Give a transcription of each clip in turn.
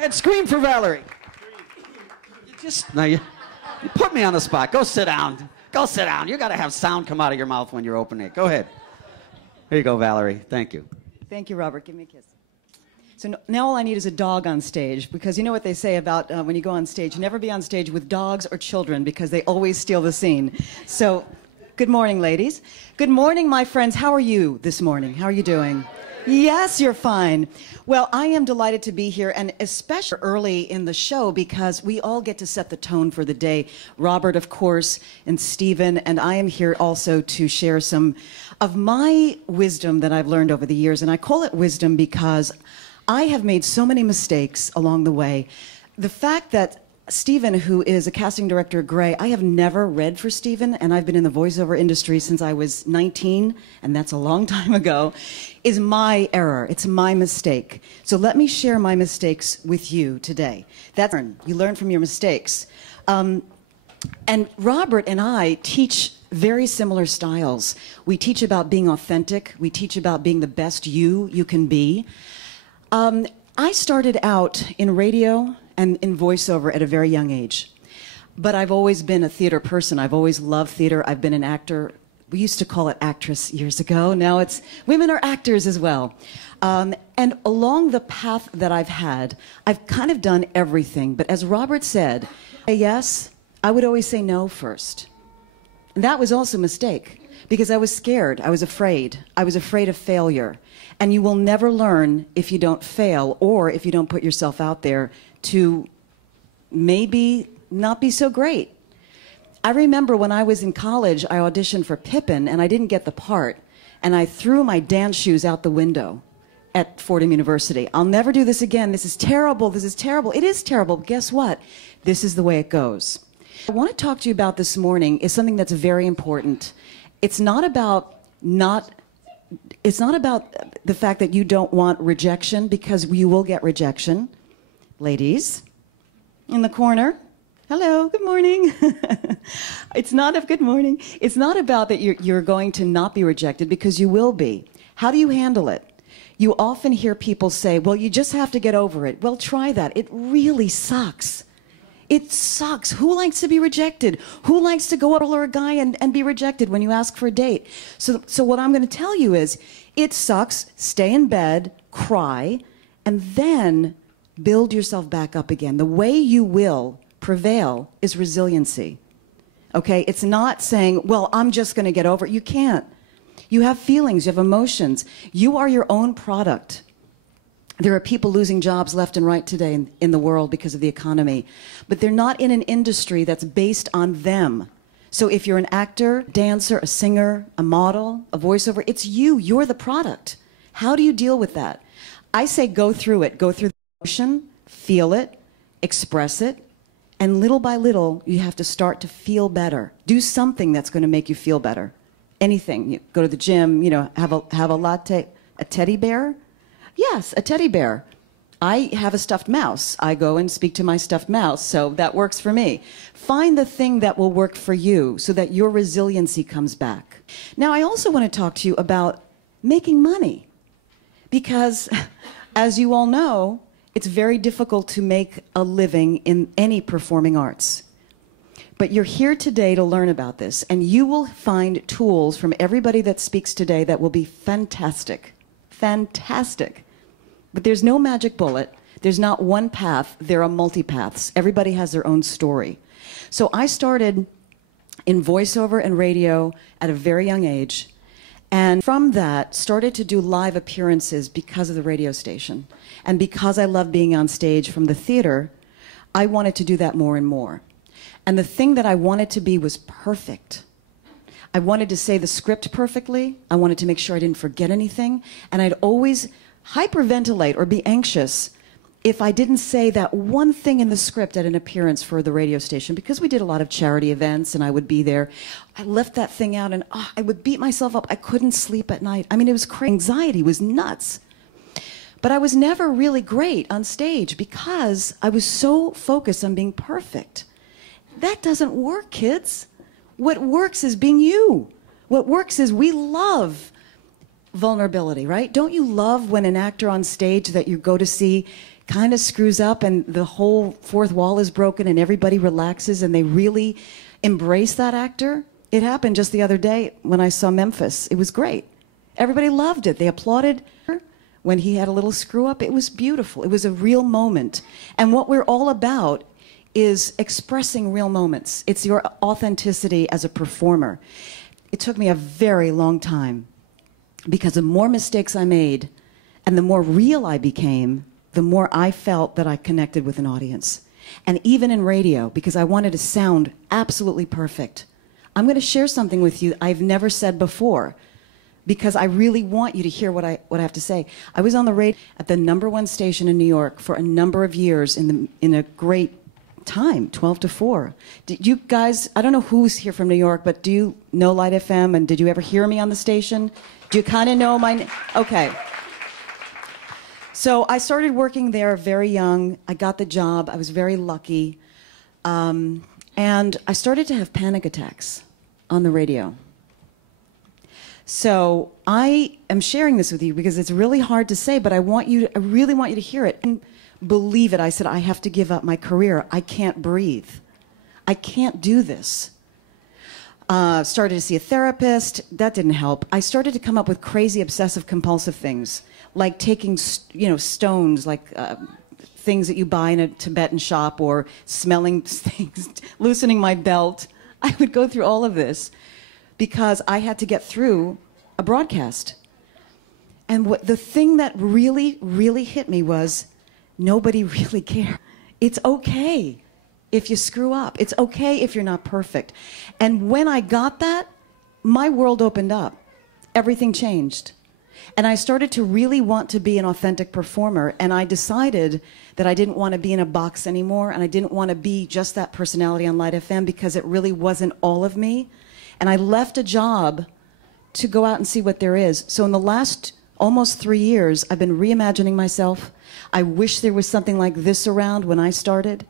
And scream for Valerie. You put me on the spot. Go sit down. Go sit down. You got to have sound come out of your mouth when you're opening it. Go ahead. Here you go, Valerie. Thank you. Thank you, Robert. Give me a kiss. So now all I need is a dog on stage, because you know what they say about when you go on stage, never be on stage with dogs or children, because they always steal the scene. So, good morning, ladies. Good morning, my friends. How are you this morning? How are you doing? Yes, you're fine. Well, I am delighted to be here, and especially early in the show, because we all get to set the tone for the day. Robert, of course, and Stephen, and I am here also to share some of my wisdom that I've learned over the years. And I call it wisdom because I have made so many mistakes along the way. The fact that Stephen, who is a casting director at Grey, I have never read for Stephen, and I've been in the voiceover industry since I was 19, and that's a long time ago, is my error. It's my mistake. So let me share my mistakes with you today. You learn from your mistakes. And Robert and I teach very similar styles. We teach about being authentic. We teach about being the best you can be. I started out in radio and in voiceover at a very young age. But I've always been a theater person. I've always loved theater. I've been an actor. We used to call it actress years ago. Now it's women are actors as well. And along the path that I've had, I've kind of done everything. But as Robert said, yes, I would always say no first. And that was also a mistake, because I was scared. I was afraid. I was afraid of failure. And you will never learn if you don't fail, or if you don't put yourself out there to maybe not be so great. I remember when I was in college, I auditioned for Pippin, and I didn't get the part. And I threw my dance shoes out the window at Fordham University. I'll never do this again. This is terrible. This is terrible. It is terrible. But guess what? This is the way it goes. What I want to talk to you about this morning is something that's very important. It's not about the fact that you don't want rejection, because you will get rejection. Ladies, in the corner, hello, good morning. It's not about that you're going to not be rejected, because you will be. How do you handle it? You often hear people say, well, you just have to get over it. Well, try that. It really sucks. It sucks. Who likes to be rejected? Who likes to go up to a guy and be rejected when you ask for a date? So what I'm going to tell you is, it sucks. Stay in bed, cry, and then build yourself back up again. The way you will prevail is resiliency. Okay? It's not saying, well, I'm just going to get over it. You can't. You have feelings. You have emotions. You are your own product. There are people losing jobs left and right today in the world because of the economy. But they're not in an industry that's based on them. So if you're an actor, dancer, a singer, a model, a voiceover, it's you. You're the product. How do you deal with that? I say go through it. Go through the emotion, feel it, express it, and little by little, you have to start to feel better. Do something that's going to make you feel better. Anything. You go to the gym, have a latte, a teddy bear. Yes, a teddy bear. I have a stuffed mouse. I go and speak to my stuffed mouse, so that works for me. Find the thing that will work for you so that your resiliency comes back. Now, I also want to talk to you about making money, because as you all know, it's very difficult to make a living in any performing arts. But you're here today to learn about this, and you will find tools from everybody that speaks today that will be fantastic. Fantastic. But there's no magic bullet. There's not one path. There are multi-paths. Everybody has their own story. So I started in voiceover and radio at a very young age, and from that started to do live appearances because of the radio station. And because I love being on stage from the theater, I wanted to do that more and more. And the thing that I wanted to be was perfect. I wanted to say the script perfectly. I wanted to make sure I didn't forget anything. And I'd always hyperventilate or be anxious if I didn't say that one thing in the script at an appearance for the radio station, because we did a lot of charity events and I would be there. I left that thing out and I would beat myself up. I couldn't sleep at night. I mean, it was crazy. Anxiety was nuts. But I was never really great on stage because I was so focused on being perfect. That doesn't work, kids. What works is being you. What works is we love vulnerability, right? Don't you love when an actor on stage that you go to see kind of screws up and the whole fourth wall is broken and everybody relaxes and they really embrace that actor. It happened just the other day when I saw Memphis. It was great. Everybody loved it. They applauded when he had a little screw up. It was beautiful. It was a real moment. And what we're all about is expressing real moments. It's your authenticity as a performer. It took me a very long time because the more mistakes I made and the more real I became, the more I felt that I connected with an audience. And even in radio, because I wanted to sound absolutely perfect. I'm going to share something with you I've never said before, because I really want you to hear what I have to say. I was on the radio at the #1 station in New York for a number of years in a great time, 12 to 4. Did you guys, I don't know who's here from New York, but do you know Light FM, and did you ever hear me on the station? Do you kind of know my, okay. So I started working there very young. I got the job. I was very lucky. And I started to have panic attacks on the radio. So I am sharing this with you because it's really hard to say, but I really want you to hear it. And believe it, I said, I have to give up my career. I can't breathe. I can't do this. Started to see a therapist. That didn't help. I started to come up with crazy obsessive compulsive things, like taking, stones, like things that you buy in a Tibetan shop, or smelling things, loosening my belt. I would go through all of this because I had to get through a broadcast. And the thing that really, really hit me was nobody really cares. It's okay if you screw up. It's okay if you're not perfect. And when I got that, my world opened up. Everything changed. And I started to really want to be an authentic performer, and I decided that I didn't want to be in a box anymore, and I didn't want to be just that personality on Light FM because it really wasn't all of me. And I left a job to go out and see what there is. So in the last almost 3 years, I've been reimagining myself. I wish there was something like this around when I started.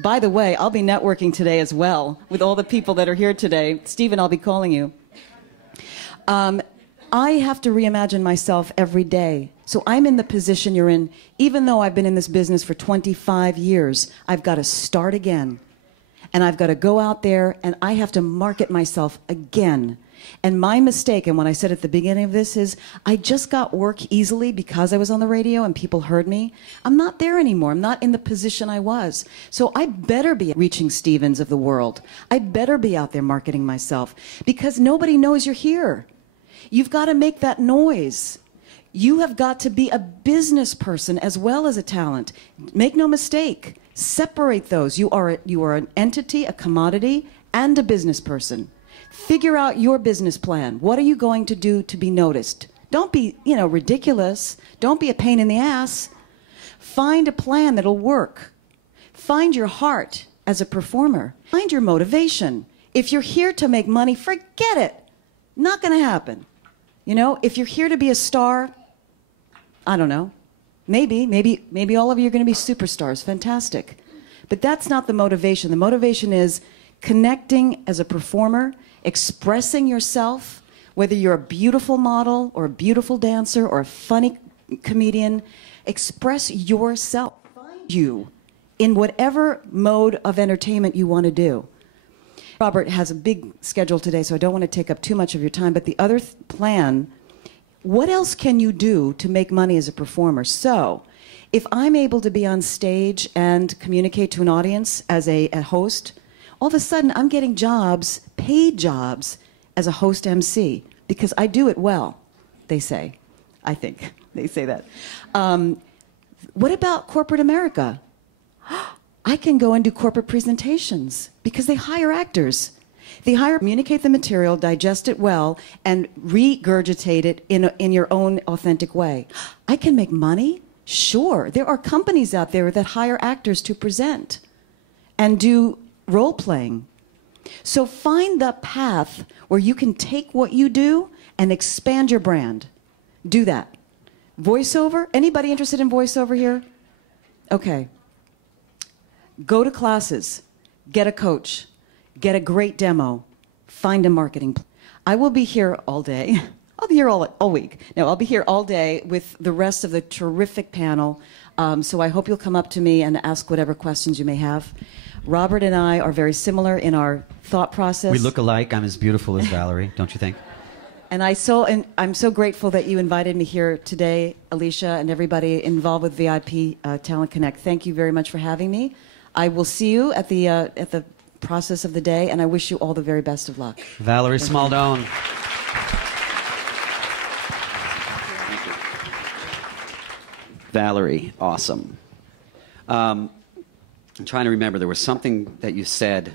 By the way, I'll be networking today as well with all the people that are here today. Stephen, I'll be calling you. I have to reimagine myself every day. So I'm in the position you're in. Even though I've been in this business for 25 years, I've got to start again. And I've got to go out there and I have to market myself again. And my mistake, and what I said at the beginning of this, is I just got work easily because I was on the radio and people heard me. I'm not there anymore. I'm not in the position I was. So I better be reaching Stevens of the world. I better be out there marketing myself because nobody knows you're here. You've got to make that noise. You have got to be a business person as well as a talent. Make no mistake. Separate those. You are an entity, a commodity, and a business person. Figure out your business plan. What are you going to do to be noticed? Don't be, ridiculous. Don't be a pain in the ass. Find a plan that'll work. Find your heart as a performer. Find your motivation. If you're here to make money, forget it. Not going to happen. If you're here to be a star, I don't know. Maybe all of you are going to be superstars. Fantastic. But that's not the motivation. The motivation is connecting as a performer, expressing yourself, whether you're a beautiful model or a beautiful dancer or a funny comedian. Express yourself. Find you in whatever mode of entertainment you want to do. Robert has a big schedule today, so I don't want to take up too much of your time, but the other plan, what else can you do to make money as a performer? So, if I'm able to be on stage and communicate to an audience as a host, all of a sudden I'm getting jobs, paid jobs, as a host MC, because I do it well, they say. I think they say that. What about corporate America? I can go and do corporate presentations because they hire actors. They communicate the material, digest it well, and regurgitate it in your own authentic way. I can make money? Sure. There are companies out there that hire actors to present and do role playing. So find the path where you can take what you do and expand your brand. Do that. Voiceover? Anybody interested in voiceover here? Okay. Go to classes, get a coach, get a great demo, find a marketing plan. I will be here all day. I'll be here all week. No, I'll be here all day with the rest of the terrific panel. So I hope you'll come up to me and ask whatever questions you may have. Robert and I are very similar in our thought process. We look alike. I'm as beautiful as Valerie, don't you think? And I'm so grateful that you invited me here today, Alicia, and everybody involved with VIP Talent Connect. Thank you very much for having me. I will see you at the process of the day, and I wish you all the very best of luck. Valerie Smaldone. Valerie, awesome. I'm trying to remember. There was something that you said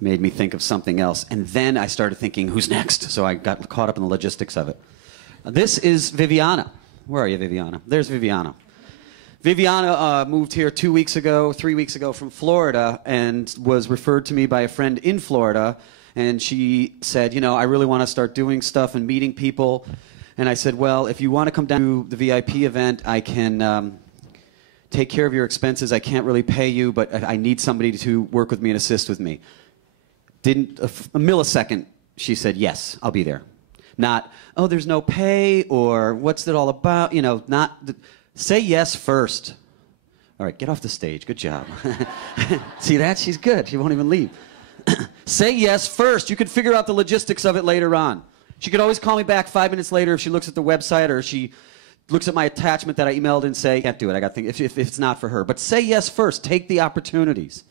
made me think of something else. And then I started thinking, who's next? So I got caught up in the logistics of it. This is Viviana. Where are you, Viviana? There's Viviana. Viviana moved here 3 weeks ago from Florida, and was referred to me by a friend in Florida. And she said, you know, I really want to start doing stuff and meeting people. And I said, well, if you want to come down to the VIP event, I can take care of your expenses. I can't really pay you, but I need somebody to work with me and assist with me. Didn't a millisecond, she said, yes, I'll be there. Not, oh, there's no pay, or what's it all about? You know, not, say yes first. All right, get off the stage. Good job. See that? She's good. She won't even leave. Say yes first. You can figure out the logistics of it later on. She could always call me back 5 minutes later if she looks at the website, or she looks at my attachment that I emailed and say, can't do it. I got to think if it's not for her. But say yes first. Take the opportunities.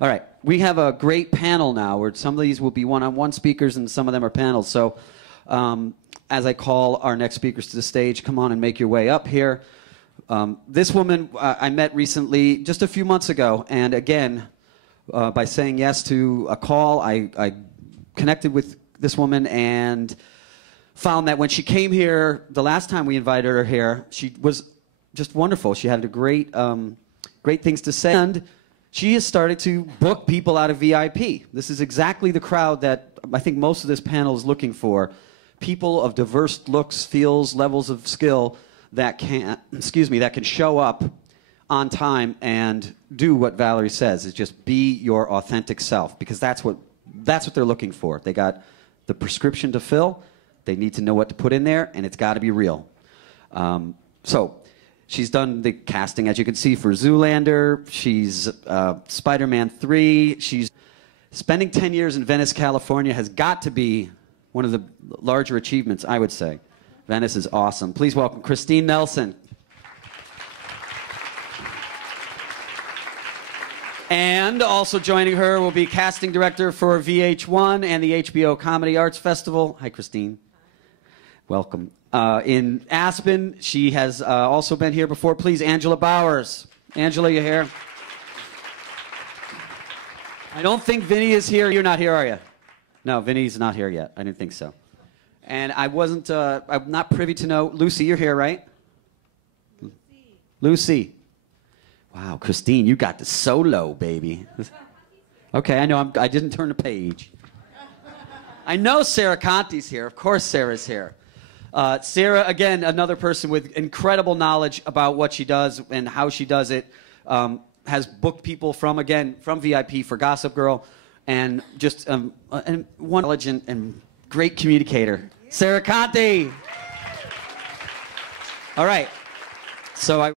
All right, we have a great panel now where some of these will be one-on-one speakers and some of them are panels. So as I call our next speakers to the stage, come on and make your way up here. This woman I met recently, just a few months ago, and again, by saying yes to a call, I connected with this woman and found that when she came here, the last time we invited her here, she was just wonderful. She had great things to say. And she has started to book people out of VIP. This is exactly the crowd that I think most of this panel is looking for. People of diverse looks, feels, levels of skill that can, that can show up on time and do what Valerie says, is just be your authentic self, because that's what they're looking for. They got the prescription to fill. They need to know what to put in there, and it's got to be real. So she's done the casting, as you can see, for Zoolander. She's Spider-Man 3. She's spending 10 years in Venice, California has got to be one of the larger achievements, I would say. Venice is awesome. Please welcome Christine Nelson. And also joining her will be casting director for VH1 and the HBO Comedy Arts Festival. Hi, Christine. Welcome. In Aspen, she has also been here before. Please, Angela Bowers. Angela, you here? I don't think Vinny is here. You're not here, are you? No, Vinny's not here yet. I didn't think so. And I'm not privy to know. Lucy, you're here, right? Lucy. Wow, Christine, you got the solo, baby. Okay, I know. I didn't turn the page. I know Sarah Conti's here. Of course Sarah's here. Sarah, again, another person with incredible knowledge about what she does and how she does it. Has booked people from VIP for Gossip Girl, and just one intelligent and great communicator. Sarah Conti. All right. So